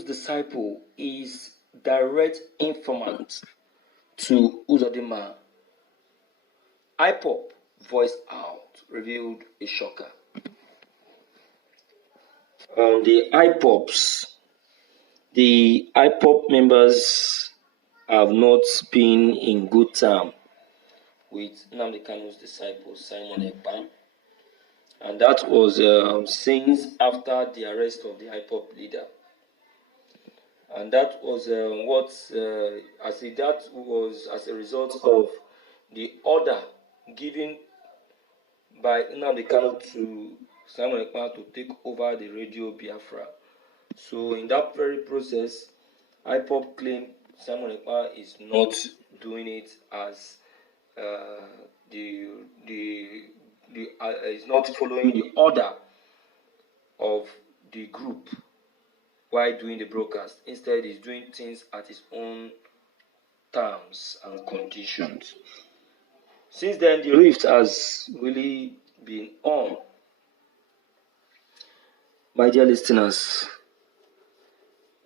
Kanu'S disciple is direct informant to Uzodinma. Ipob voice out revealed a shocker. The Ipob members have not been in good time with Nnamdi Kanu'S disciple Simon Ekpa, and that was since after the arrest of the Ipob leader. And that was as a result of the order given by Nnamdi Kanu to Simon Ekpa to take over the radio Biafra. So in that very process, Ipob claimed Simon Ekpa is not doing it as is not following the order of the group while doing the broadcast. Instead, he's doing things at his own terms and conditions. Since then, the rift has really been on. My dear listeners,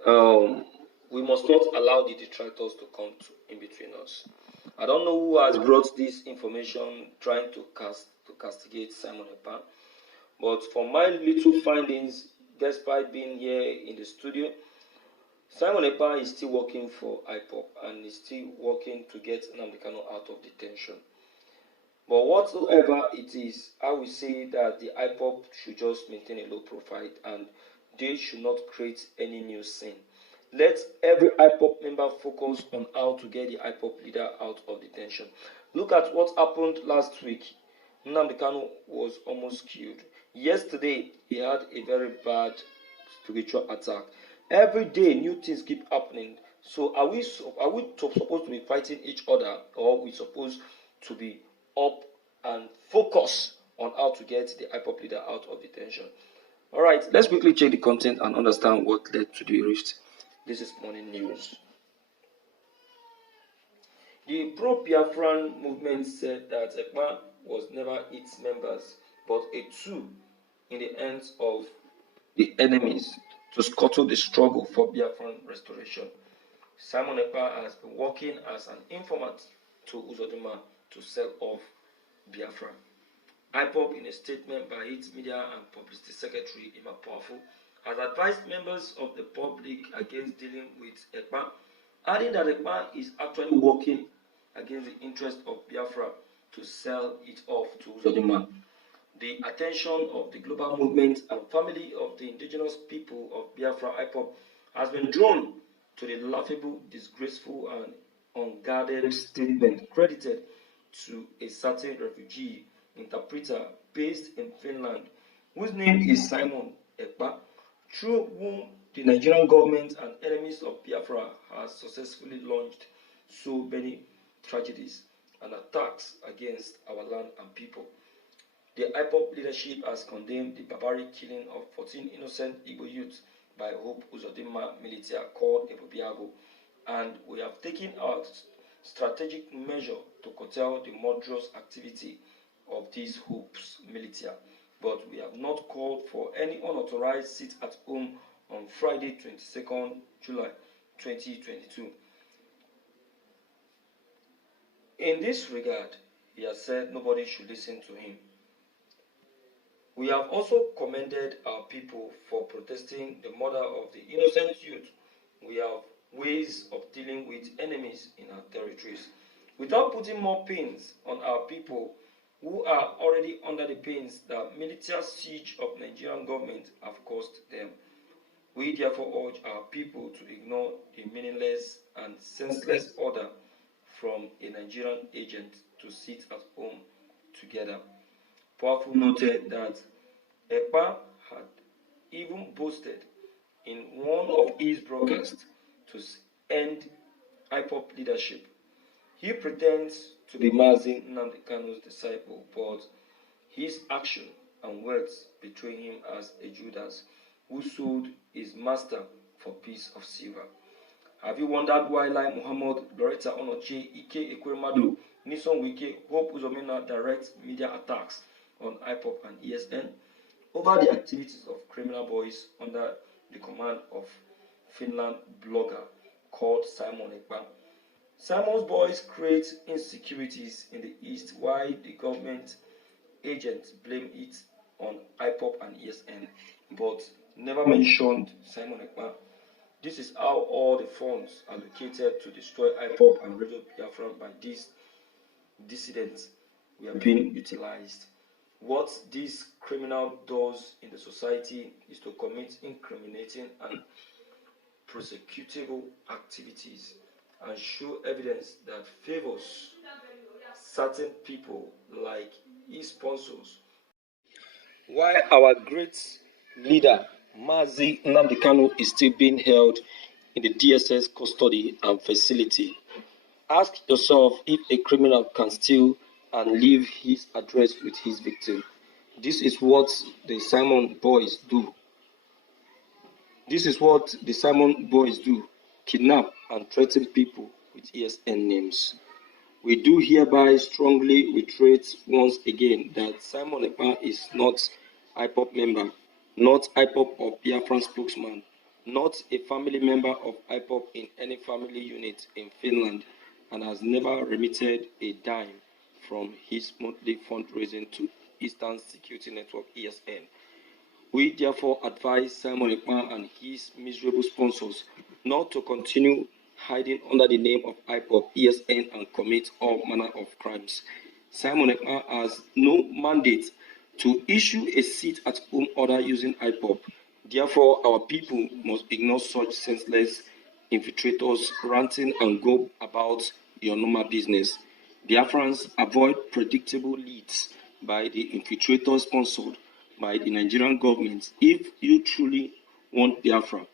we must not allow the detractors to come in between us. I don't know who has brought this information trying to castigate Simon Ekpa, but from my little findings, despite being here in the studio, Simon Ekpa is still working for Ipob and is still working to get Nnamdi Kanu out of detention. But whatsoever it is, I will say that the Ipob should just maintain a low profile and they should not create any new sin. Let every Ipob member focus on how to get the Ipob leader out of detention. Look at what happened last week. Nnamdi Kanu was almost killed. Yesterday, he had a very bad spiritual attack. Every day, new things keep happening. So are we supposed to be fighting each other, or are we supposed to be up and focus on how to get the Ipob leader out of detention? All right, let's quickly check the content and understand what led to the rift. This is morning news. The pro-Biafran movement said that Ekpa was never its members, but a tool in the hands of the enemies to scuttle the struggle for Biafran restoration. Simon Ekpa has been working as an informant to Uzodinma to sell off Biafra. Ipob, in a statement by its media and publicity secretary Ipob, has advised members of the public against dealing with Ekpa, adding that Ekpa is actually working against the interest of Biafra to sell it off to Uzodinma. The attention of the global movement and family of the indigenous people of Biafra, Ipob, has been drawn to the laughable, disgraceful, and unguarded statement credited to a certain refugee interpreter based in Finland, whose name is Simon Ekpa, through whom the Nigerian government and enemies of Biafra has successfully launched so many tragedies and attacks against our land and people. The Ipob leadership has condemned the barbaric killing of 14 innocent Igbo youths by Hope Uzodinma militia called Ebobiago, and we have taken our strategic measure to curtail the murderous activity of these Hope's militia, but we have not called for any unauthorized sit at home on Friday, 22nd July 2022. In this regard, he has said nobody should listen to him. We have also commended our people for protesting the murder of the innocent youth. We have ways of dealing with enemies in our territories without putting more pains on our people who are already under the pains that military siege of Nigerian government have caused them. We therefore urge our people to ignore the meaningless and senseless order from a Nigerian agent to sit at home together. Powerful noted that Ekpa had even boasted in one of his broadcasts to end Ipob leadership. He pretends to be Mazi Nnamdi Kanu's disciple, but his action and words betray him as a Judas who sold his master for a piece of silver. Have you wondered why Lai Muhammad, Loretta Onoche, Ike Ekweremadu, Nison Wike, Hope Uzodinma direct media attacks on Ipob and ESN over the activities of criminal boys under the command of Finland blogger called Simon Ekpa. Simon's boys create insecurities in the East while the government agents blame it on Ipob and ESN, but never mentioned Simon Ekpa. This is how all the funds allocated to destroy Ipob and Radio Biafra by these dissidents were being utilized. What this criminal does in the society is to commit incriminating and prosecutable activities and show evidence that favors certain people like his sponsors. While our great leader, Mazi Nnamdi Kanu, is still being held in the DSS custody and facility, ask yourself if a criminal can steal and leave his address with his victim. This is what the Simon boys do. This is what the Simon boys do. Kidnap and threaten people with ESN names. We do hereby strongly reiterate once again that Simon Ekpa is not Ipob member, not Ipob or Biafran spokesman, not a family member of Ipob in any family unit in Finland, and has never remitted a dime from his monthly fundraising to Eastern Security Network ESN. We therefore advise Simon Ekpa and his miserable sponsors not to continue hiding under the name of Ipob, ESN, and commit all manner of crimes. Simon Ekpa has no mandate to issue a sit-at-home order using Ipob. Therefore, our people must ignore such senseless infiltrators ranting and go about your normal business. Biafrans, avoid predictable leads by the infiltrators sponsored by the Nigerian government if you truly want Biafra.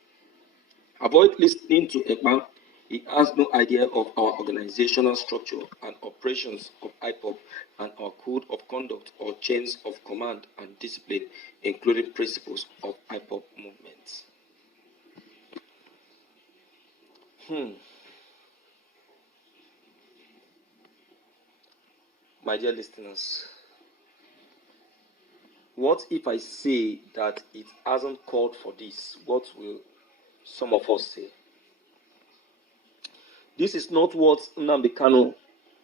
Avoid listening to Ekpa. He has no idea of our organizational structure and operations of Ipob and our code of conduct or chains of command and discipline, including principles of Ipob movements. My dear listeners, what if I say that it hasn't called for this? What will some of us say? This is not what Nnamdi Kanu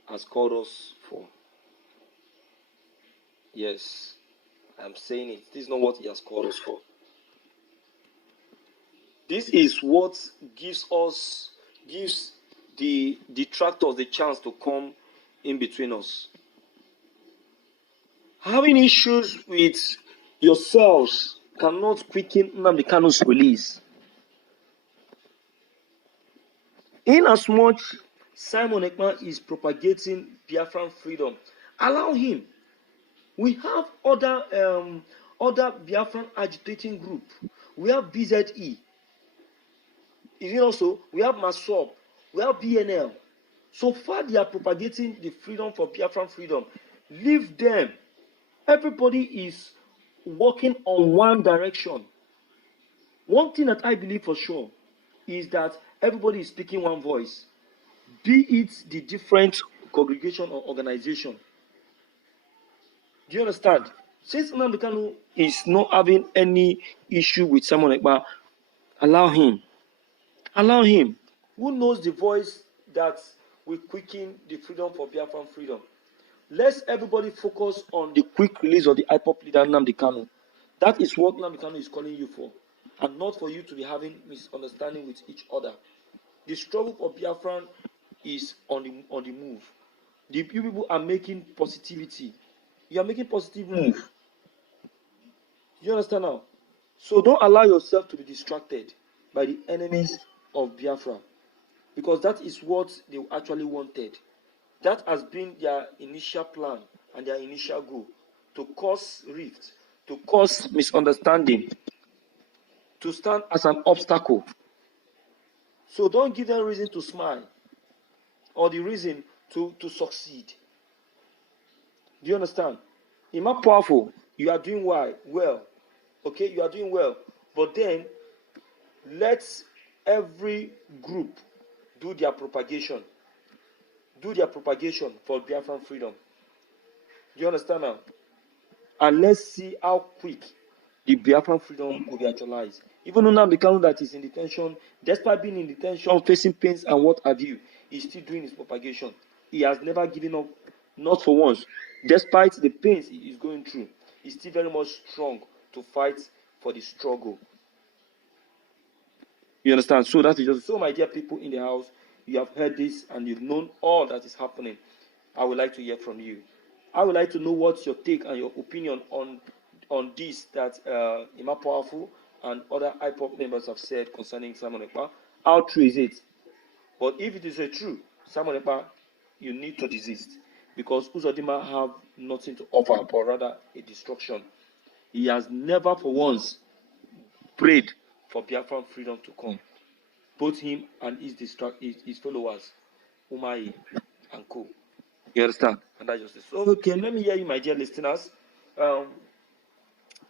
has called us for. Yes, I'm saying it. This is not what he has called us for. This is what gives the detractors the chance to come in between us. Having issues with yourselves cannot quicken Nnamdi Kanu's release. Inasmuch Simon Ekpa is propagating Biafran freedom, allow him. We have other Biafran agitating group. We have BZE. Also, we have MASOB. We have BNL. So far, they are propagating the freedom for Biafran freedom. Leave them. Everybody is working on one direction. One thing that I believe for sure is that everybody is speaking one voice, be it the different congregation or organization. Do you understand? Since Nnamdi Kanu is not having any issue with Simon Ekpa, allow him. Allow him. Who knows the voice that will quicken the freedom for Biafran freedom? Let's everybody focus on the quick release of the Ipob leader Nnamdi Kanu. That is what Nnamdi Kanu is calling you for, and not for you to be having misunderstanding with each other. The struggle for Biafran is on the move. The people are making positivity. You are making positive move. You understand now? So don't allow yourself to be distracted by the enemies of Biafra, because that is what they actually wanted. That has been their initial plan and their initial goal, to cause rift, to cause misunderstanding, to stand as an obstacle. So don't give them reason to smile or the reason to succeed. Do you understand? Ima powerful, you are doing well. Okay, you are doing well. But then let every group do their propagation. Do their propagation for Biafran freedom. Do you understand now? And let's see how quick the Biafran freedom will be actualized. Even Nnamdi Kanu that is in detention, despite being in detention, facing pains and what have you, he's still doing his propagation. He has never given up, not for once. Despite the pains he is going through, he's still very much strong to fight for the struggle. You understand? So that is just so, my dear people in the house, you have heard this and you've known all that is happening. I would like to hear from you. I would like to know what's your take and your opinion on this that Ima Powerful and other Ipob members have said concerning Simon Ekpa. How true is it? But if it is a true, Simon Ekpa, you need to desist, because Uzodinma have nothing to offer, but rather a destruction. He has never for once prayed for Biafran freedom to come. Both him and his followers, Umahi and co. You understand? And that's just it. So, okay, let me hear you, my dear listeners.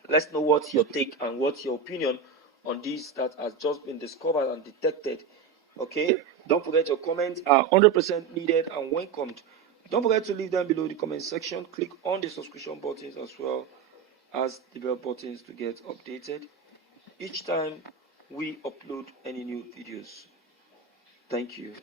Let's know what's your take and what's your opinion on this that has just been discovered and detected. Okay? Don't forget your comments are 100% needed and welcomed. Don't forget to leave them below the comment section. Click on the subscription buttons as well as the bell buttons to get updated each time we upload any new videos. Thank you.